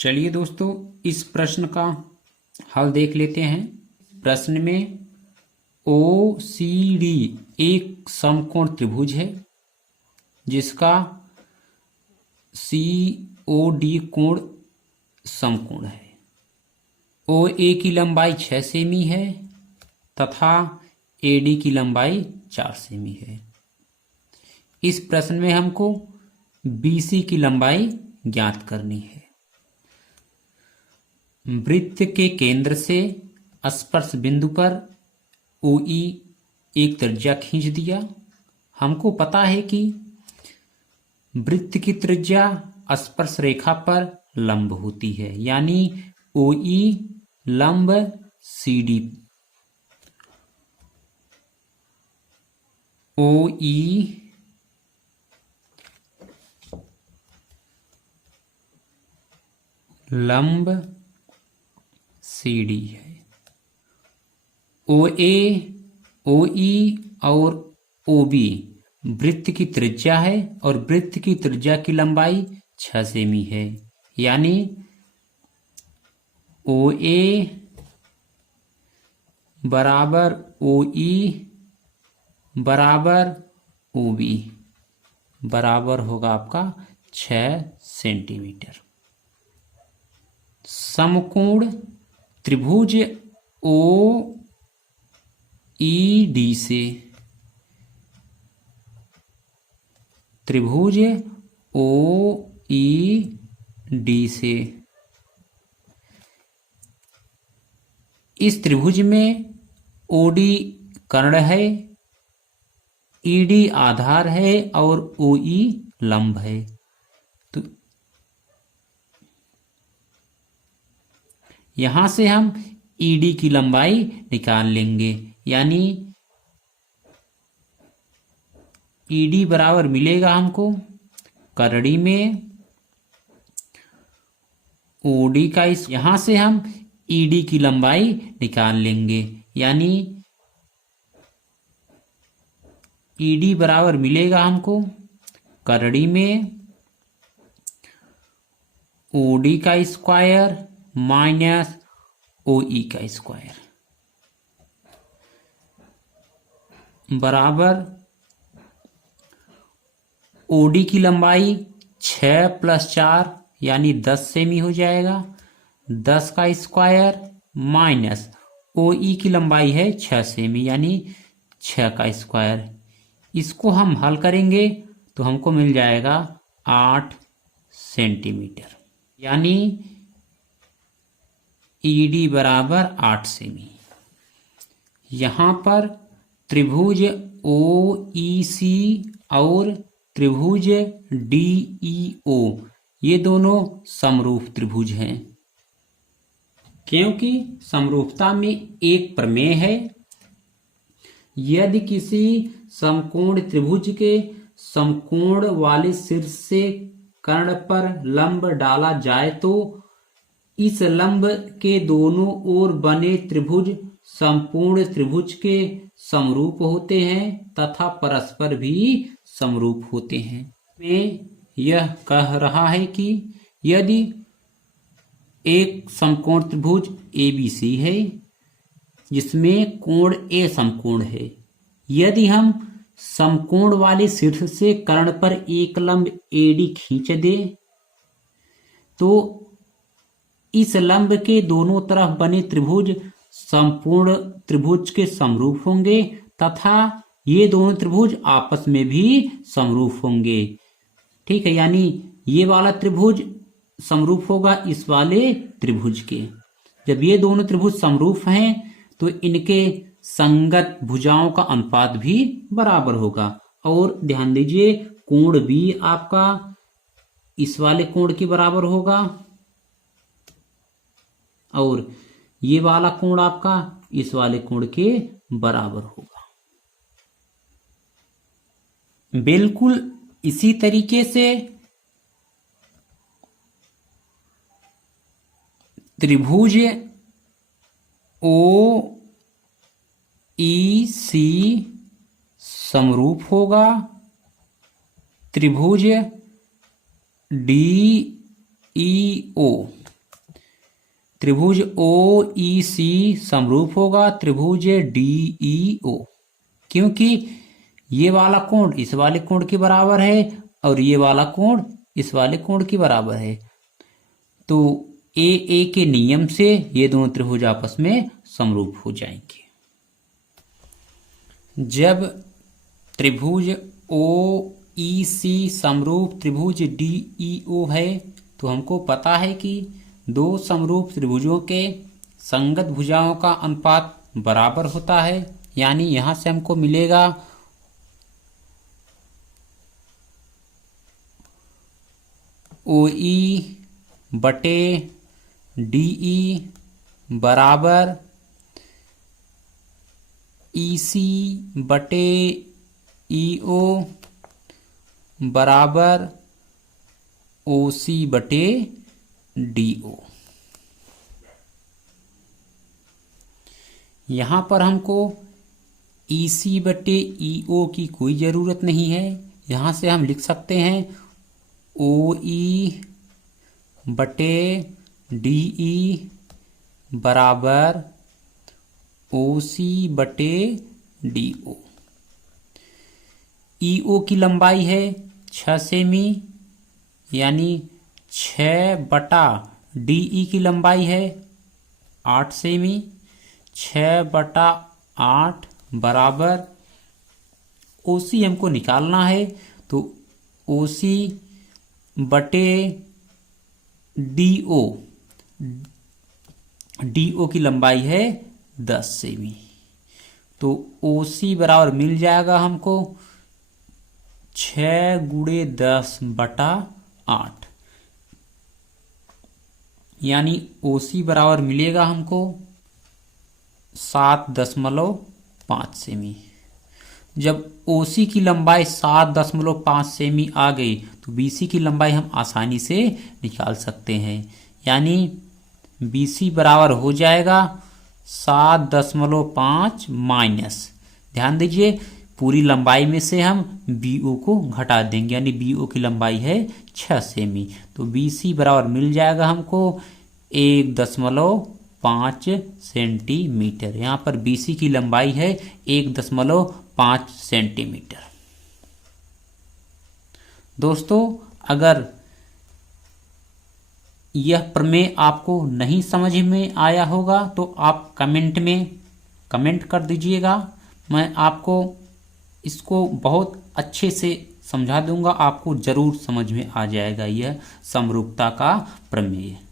चलिए दोस्तों, इस प्रश्न का हल देख लेते हैं। प्रश्न में OCD एक समकोण त्रिभुज है जिसका COD कोण समकोण है। OA की लंबाई 6 सेमी है तथा AD की लंबाई 4 सेमी है। इस प्रश्न में हमको BC की लंबाई ज्ञात करनी है। वृत्त के केंद्र से स्पर्श बिंदु पर OE एक त्रिज्या खींच दिया। हमको पता है कि वृत्त की त्रिज्या स्पर्श रेखा पर लंब होती है, यानी OE लंब CD। OE लंब CD है। OA, OE और OB वृत्त की त्रिज्या है और वृत्त की त्रिज्या की लंबाई 6 सेमी है, यानी OA बराबर OE बराबर OB बराबर होगा आपका 6 सेंटीमीटर। समकोण त्रिभुज OED से त्रिभुज OED से इस त्रिभुज में OD कर्ण है, ED आधार है और OE लंब है। तो यहां से हम ED की लंबाई निकाल लेंगे, यानी ED बराबर मिलेगा हमको करड़ी में OD का। इस यहां से हम ED की लंबाई निकाल लेंगे, यानी ED बराबर मिलेगा हमको करड़ी में OD का स्क्वायर माइनस OE का स्क्वायर बराबर OD की लंबाई 6 + 4 यानी 10 सेमी हो जाएगा, 10 का स्क्वायर माइनस OE की लंबाई है 6 सेमी यानी 6 का स्क्वायर। इसको हम हल करेंगे तो हमको मिल जाएगा 8 सेंटीमीटर, यानी ED बराबर 8 सेमी। यहां पर त्रिभुज OEC और त्रिभुज DEO ये दोनों समरूप त्रिभुज हैं, क्योंकि समरूपता में एक प्रमेय है। यदि किसी समकोण त्रिभुज के समकोण वाले शीर्ष से कर्ण पर लंब डाला जाए तो इस लंब के दोनों ओर बने त्रिभुज संपूर्ण त्रिभुज के समरूप होते हैं तथा परस्पर भी समरूप होते हैं। मैं यह कह रहा है कि यदि एक समकोण त्रिभुज ABC है जिसमें कोण A समकोण है, यदि हम समकोण वाले शीर्ष से कर्ण पर एक लंब AD खींच दें तो इस लंब के दोनों तरफ बने त्रिभुज संपूर्ण त्रिभुज के समरूप होंगे तथा ये दोनों त्रिभुज आपस में भी समरूप होंगे। ठीक है, यानी ये वाला त्रिभुज समरूप होगा इस वाले त्रिभुज के। जब ये दोनों त्रिभुज समरूप हैं तो इनके संगत भुजाओं का अनुपात भी बराबर होगा। और ध्यान दीजिए, कोण भी आपका इस वाले कोण के बराबर होगा और ये वाला कोण आपका इस वाले कोण के बराबर होगा। बिल्कुल इसी तरीके से त्रिभुज OEC समरूप होगा त्रिभुज DEO त्रिभुज ओ ई सी समरूप होगा त्रिभुज डी ई ओ, क्योंकि ये वाला कोण इस वाले कोण के बराबर है और ये वाला कोण इस वाले कोण के बराबर है। तो ए के नियम से ये दोनों त्रिभुज आपस में समरूप हो जाएंगे। जब त्रिभुज ओ ई सी समरूप त्रिभुज डी ई ओ है तो हमको पता है कि दो समरूप त्रिभुजों के संगत भुजाओं का अनुपात बराबर होता है। यानी यहां से हमको मिलेगा ओ ई बटे डी ई बराबर ई सी बटे ई ओ बराबर ओ सी बटे डी ओ। यहां पर हमको ई सी बटे ई ओ की कोई जरूरत नहीं है। यहां से हम लिख सकते हैं ओ ई बटे डी ई बराबर ओ सी बटे डी ओ। ई ओ की लंबाई है 6 सेमी, यानी 6 बटा डी ई की लंबाई है 8 सेमी। 6 बटा 8 बराबर ओ सी हमको निकालना है, तो ओ सी बटे डी ओ, डी ओ की लंबाई है 10 सेमी। तो ओ सी बराबर मिल जाएगा हमको 6 गुणे 10 बटा 8, यानी ओ सी बराबर मिलेगा हमको 7.5 सेमी। जब ओ सी की लंबाई 7.5 सेमी आ गई तो बी सी की लंबाई हम आसानी से निकाल सकते हैं। यानी बी सी बराबर हो जाएगा 7.5 माइनस, ध्यान दीजिए पूरी लंबाई में से हम बी ओ को घटा देंगे, यानी बी ओ की लंबाई है 6 सेमी। तो बी सी बराबर मिल जाएगा हमको 1.5 सेंटीमीटर। यहाँ पर बी सी की लंबाई है 1.5 सेंटीमीटर। दोस्तों, अगर यह प्रमेय आपको नहीं समझ में आया होगा तो आप कमेंट में कमेंट कर दीजिएगा। मैं आपको इसको बहुत अच्छे से समझा दूंगा, आपको जरूर समझ में आ जाएगा यह समरूपता का प्रमेय।